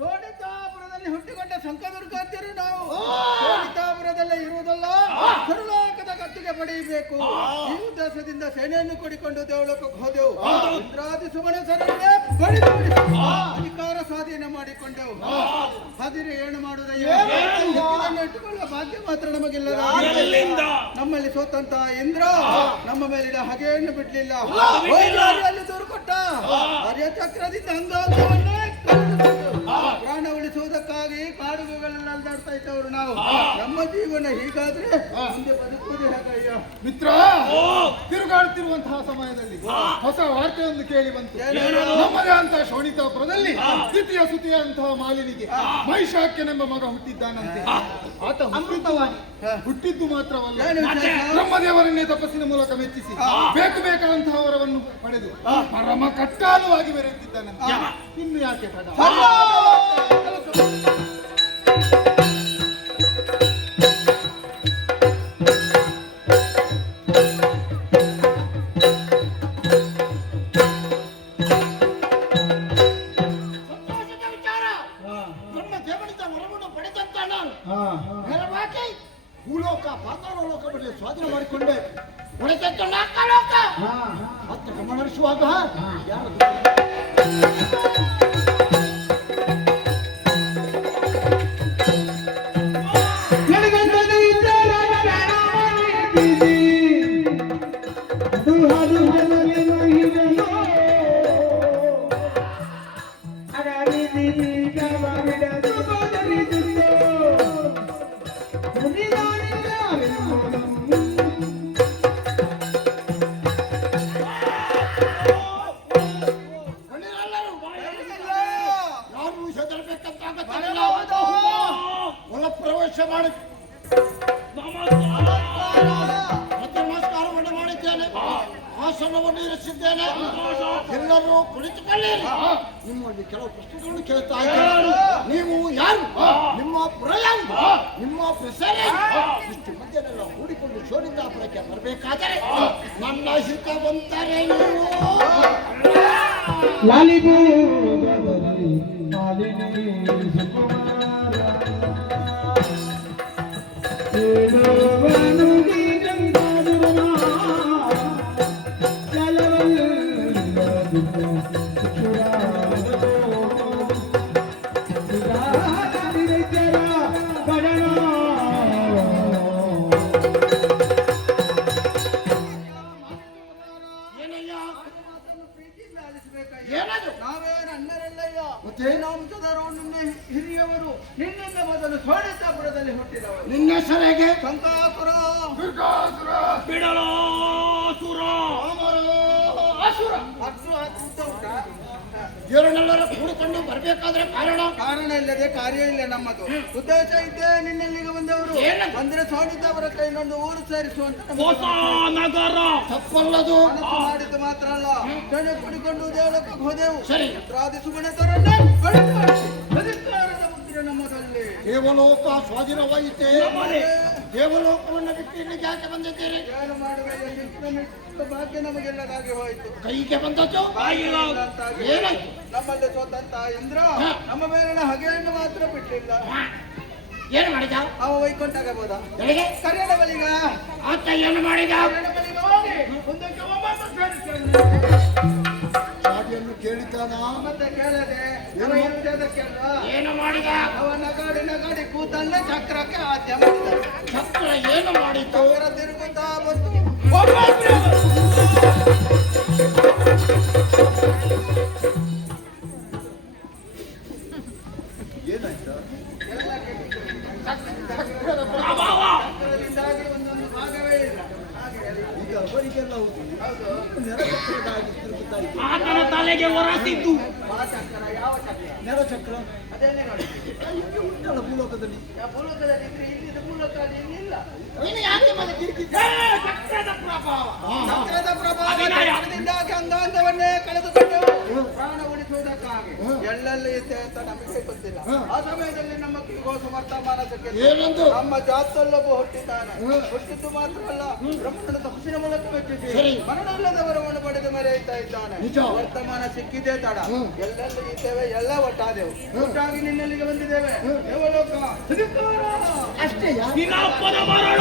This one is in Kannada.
ಸೋಡಿತಾಪುರದಲ್ಲಿ ಹುಟ್ಟಿಕೊಂಡ ಸಂಕದುರ್ಗಂತಿರು ನಾವು. ಸೋಡಿತಾಪುರದಲ್ಲೇ ಇರುವುದಲ್ಲ, ಸರ್ವಲೋಕದ ಕತ್ತಿಗೆ ಪಡೆಯಬೇಕು. ಈ ಉದ್ದೇಶದಿಂದ ಸೇನೆಯನ್ನು ಕೊಡಿಕೊಂಡು ದೇವಲೋಕಕ್ಕೆ ಹೋದೆವು. ಇಂದ್ರಾದಿ ಸುಮನ ಸರನ್ನೇ ಬಡಿದು ಅಧಿಕಾರ ಸ್ವಾಧೀನ ಮಾಡಿಕೊಂಡೆವು. ಹದಿರು ಏನು ಮಾಡುವುದಯ್ಯ, ಇಟ್ಟುಕೊಳ್ಳುವ ಭಾಗ್ಯ ಮಾತ್ರ ನಮಗಿಲ್ಲದ. ನಮ್ಮಲ್ಲಿ ಸೋತಂತ ಇಂದ್ರ ನಮ್ಮ ಮೇಲಿನ ಹಗೆಯನ್ನು ಬಿಡ್ಲಿಲ್ಲ. ಅಲ್ಲಿ ದೂರು ಕೊಟ್ಟ ಅರ್ಯ ಚಕ್ರದಿಂದ ಅಂಗಾಂಗವನ್ನೇ ಪ್ರಾಣ ಉಳಿಸುವುದಕ್ಕಾಗಿ ಕಾಡುಗಳೆಲ್ಲ ಅಲ್ದಾಡ್ತಾ ಇದ್ದವರು ನಾವು. ನಮ್ಮ ಜೀವನ ಹೀಗಾದ್ರೆ ಮುಂದೆ ಬದುಕುವುದು ಹೇಗಯ್ಯ? ಮಿತ್ರ, ತಿರುಗಾಡುತ್ತಿರುವಂತಹ ಸಮಯದಲ್ಲಿ ಹೊಸ ವಾರ್ತೆಯೊಂದು ಕೇಳಿ ಬಂತು. ನಮ್ಮದೇ ಅಂತ ಶೋಣಿತಾಪುರದಲ್ಲಿ ದ್ವಿತೀಯ ಸುತಿಯಂತಹ ಮಾಲಿನಿಗೆ ಮಹಿಷಾಕ್ಯನೆಂಬ ಮಗ ಹುಟ್ಟಿದ್ದಾನಂತೆ. ಆತ ಹುಟ್ಟಿದ್ದು ಮಾತ್ರವಲ್ಲ, ಬ್ರಹ್ಮದೇವರನ್ನೇ ತಪಸ್ಸಿನ ಮೂಲಕ ಮೆಚ್ಚಿಸಿ ಬೇಕಾದಂತಹ ವರವನ್ನು ಪಡೆದು ಪರಮ ಕಟ್ಟಾಲವಾಗಿ ಮೆರೆಯುತ್ತಿದ್ದಾನಂತೆ. ಇನ್ನು ಯಾಕೆ ತಡ? ಭೂಲೋಕ ಪಾತಾಳಲೋಕ ಬಳಿ ಸ್ವಾಧೀನ ಮಾಡಿಕೊಂಡೆ ಉಳಿದದ್ದು ನಾಲ್ಕಲೋಕ ಮತ್ತೆ ಗಮನ ನಡೆಸುವಾಗ ಯಾರು ನಮಸ್ಕಾರವನ್ನು ಮಾಡಿದ್ದೇನೆ, ಆಸನವನ್ನು ಇರಿಸಿದ್ದೇನೆ. ಎಲ್ಲರೂ ಕುಳಿತುಕೊಳ್ಳಿ. ನಿಮ್ಮಲ್ಲಿ ಕೆಲವು ಪ್ರಶ್ನೆಗಳನ್ನು ಕೇಳ್ತಾ ಇದ್ದೇನೆ. ನೀವು ಯಾರು? ನಿಮ್ಮ ಪುರ ಯಾವುದು? ನಿಮ್ಮ ಪ್ರಸರೆ ಇಷ್ಟು ಮಧ್ಯನೆಲ್ಲ ಹೂಡಿಕೊಂಡು ಶೋಣಿತಾಪುರಕ್ಕೆ ಬರಬೇಕಾದರೆ ನನ್ನ ಹಿತ ಬಂತಾರೆ. ನಾವೇನು ಅಣ್ಣರಲ್ಲಯ್ಯ, ವಂಶದವರು, ನಿನ್ನ ಹಿರಿಯವರು, ನಿನ್ನಿಂದ ಮೊದಲು ಶೋಣಿತಾಪುರದಲ್ಲಿ ಹುಟ್ಟಿದವರು. ನಿನ್ನ ಹೆಸರಿಗೆ ಸಂಕಾಸುರ, ಬಿಡಲಾಸುರ, ಅಸುರ. ಇವರನ್ನೆಲ್ಲರೂ ಕೂಡಿಕೊಂಡು ಬರಬೇಕಾದ್ರೆ ಕಾರಣ ಇಲ್ಲದೆ ಕಾರ್ಯ ಇಲ್ಲ. ನಮ್ಮದು ಉದ್ದೇಶ ಇದ್ದೇ ನಿನ್ನೆಲ್ಲಿಗೆ ಬಂದವರು. ಅಂದ್ರೆ ಶೋಣಿತಾಪುರಕ್ಕೆ ಇನ್ನೊಂದು ಊರು ಸೇರಿಸುವಂತ ನಗರ ತಪ್ಪಲ್ಲದು. ಮಾಡಿದ್ದು ಮಾತ್ರ ಅಲ್ಲ, ಜನ ಕುಡಿಕೊಂಡು ದೇವಲೋಕಕ್ಕೆ ಹೋದೆವು. ಸರಿ, ಸುಮಣತರನ್ನೇ ಅಧಿಕಾರದ ಮುದ್ರೆ ನಮ್ಮದಲ್ಲಿ. ದೇವಲೋಕ ಸ್ವಾಧೀನವಾಯಿತೆ. ದೇವಲೋಕವನ್ನು ಬಿಟ್ಟು ಇಲ್ಲಿಗೆ ಯಾಕೆ ಬಂದಿದ್ದೀರಿ? ಏನು ಮಾಡುವ ಭಾಗ್ಯ ನಮಗೆಲ್ಲದಾಗಿ ಹೋಯಿತು. ಕೈಗೆ ಬಂದದ್ದು ಏನಾಯ್ತು? ನಮ್ಮಲ್ಲಿ ಸೋತಂತ ಇಂದ್ರ ನಮ್ಮ ಮೇಲಿನ ಹಗೆಯನ್ನು ಮಾತ್ರ ಬಿಟ್ಟಿಲ್ಲ. ಏನು ಮಾಡಿದ? ಅವ ವೈಕೊಂಠಾಗಬಹುದಾ? ಎಲ್ಲಿಗೆ? ಕರೆಯದ ಬಲಿಗ. ಆತ ಏನು ಮಾಡಿದ? ಚಾಟಿಯನ್ನು ಕೇಳಿದ್ದಾನ? ಮತ್ತೆ ಕೇಳದೆ ಏನು ಮಾಡಿದ? ಅವ ನಗಾಡಿ ಕೂತಲ್ಲೇ ಚಕ್ರಕ್ಕೆ ಆದ್ಯ ಮಾಡಿದ. ಚಕ್ರ ಏನು ಮಾಡಿತು? ಚಕ್ರ ತಿರುಗುತ್ತಾ ಬಂತು. ಏನಾಯ್ತು? ಚಕ್ರದಿಂದಾಗಿ ಒಂದೊಂದು ಭಾಗವೇ ಇಲ್ಲ. ಈಗ ಅವರಿಗೆಲ್ಲ ನೆರಚಕ್ರದಾಗಿ ತಿರುಗುತ್ತಾ ಇತ್ತು. ಆತನ ತಲೆಗೆ ಹೊರಸಿದ್ದು ಚಕ್ರ. ಯಾವ ಚಕ್ರ? ನೆರಚಕ್ರ ಅದನ್ನೇ ನೋಡಿ. ಇಲ್ಲಿ ಉಂಟಲ್ಲ ಭೂಲೋಕದಲ್ಲಿ. ಭೂಲೋಕದಲ್ಲಿ ಇದ್ರೆ ಇಲ್ಲಿದ್ದ ಭೂಲೋಕದಲ್ಲಿ ಇನ್ನಿಲ್ಲ. ಚಕ್ರದ ಪ್ರಭಾವ. ಚಕ್ರದ ಪ್ರಭಾವದಿಂದಾಗಿ ಅಂಗಾಂಗವನ್ನೇ ಕಳೆದುಕೊಂಡೆವು. ಪ್ರಾಣ ಉಳಿಸುವುದಕ್ಕಾಗಿ ಎಲ್ಲೆಲ್ಲಿ ಇದೆ ಅಂತ ನಮಗೆ ಗೊತ್ತಿಲ್ಲ. ಆ ಸಮಯದಲ್ಲಿ ನಮ್ಮ ಕಿವಿಗೋ ಸಮರ್ಥ ಮಾನಸಕ್ಕೆ ಏನಂದು? ನಮ್ಮ ಜಾತಲ್ಲೊಬ್ಬ ಹುಟ್ಟಿದ್ದಾನೆ. ಹುಟ್ಟಿದ್ದು ಮಾತ್ರ ಅಲ್ಲ, ಬ್ರಹ್ಮನ ತಪಸ್ಸಿನ ಮೂಲಕ ಮೆಚ್ಚಿಸಿ ಸರಿ. ಮರಣ ಇಲ್ಲದವರವನ್ನು ಪಡೆದು ಮೆರೆಯುತ್ತಾ ಇದ್ದಾನೆ. ನಿಜ. ವರ್ತಮಾನ ಸಿಕ್ಕಿದೆ ತಡ. ಎಲ್ಲೆಲ್ಲಿ ಇದ್ದೇವೆ ಎಲ್ಲ ಒಟ್ಟಾದೆವು. ಒಟ್ಟಾಗಿ ನಿನ್ನಲ್ಲಿಗೆ ಬಂದಿದ್ದೇವೆ. ದೇವಲೋಕ ಧಿಕ್ಕಾರ. ಅಷ್ಟೇ ನಿನ್ನ ಅಪ್ಪನ ಮರಣ